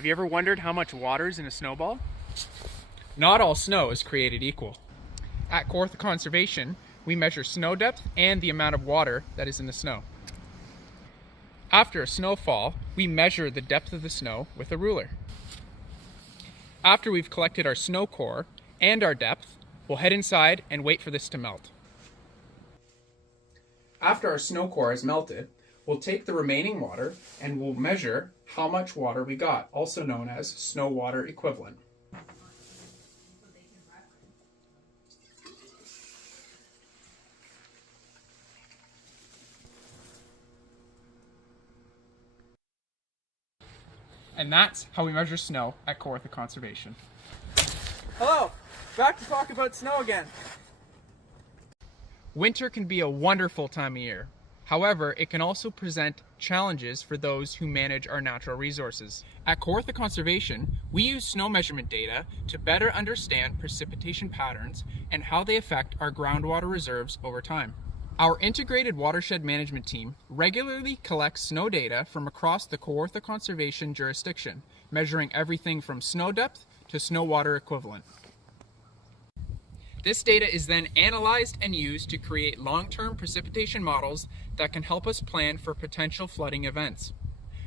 Have you ever wondered how much water is in a snowball? Not all snow is created equal. At Kawartha Conservation, we measure snow depth and the amount of water that is in the snow. After a snowfall, we measure the depth of the snow with a ruler. After we've collected our snow core and our depth, we'll head inside and wait for this to melt. After our snow core is melted, we'll take the remaining water and we'll measure how much water we got, also known as snow water equivalent. And that's how we measure snow at Kawartha Conservation. Hello, back to talk about snow again. Winter can be a wonderful time of year. However, it can also present challenges for those who manage our natural resources. At Kawartha Conservation, we use snow measurement data to better understand precipitation patterns and how they affect our groundwater reserves over time. Our integrated watershed management team regularly collects snow data from across the Kawartha Conservation jurisdiction, measuring everything from snow depth to snow water equivalent. This data is then analyzed and used to create long-term precipitation models that can help us plan for potential flooding events.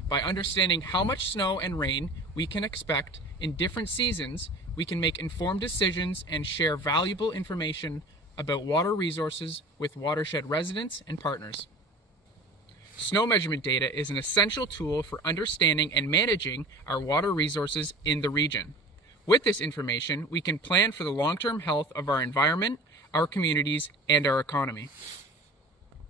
By understanding how much snow and rain we can expect in different seasons, we can make informed decisions and share valuable information about water resources with watershed residents and partners. Snow measurement data is an essential tool for understanding and managing our water resources in the region. With this information, we can plan for the long-term health of our environment, our communities, and our economy.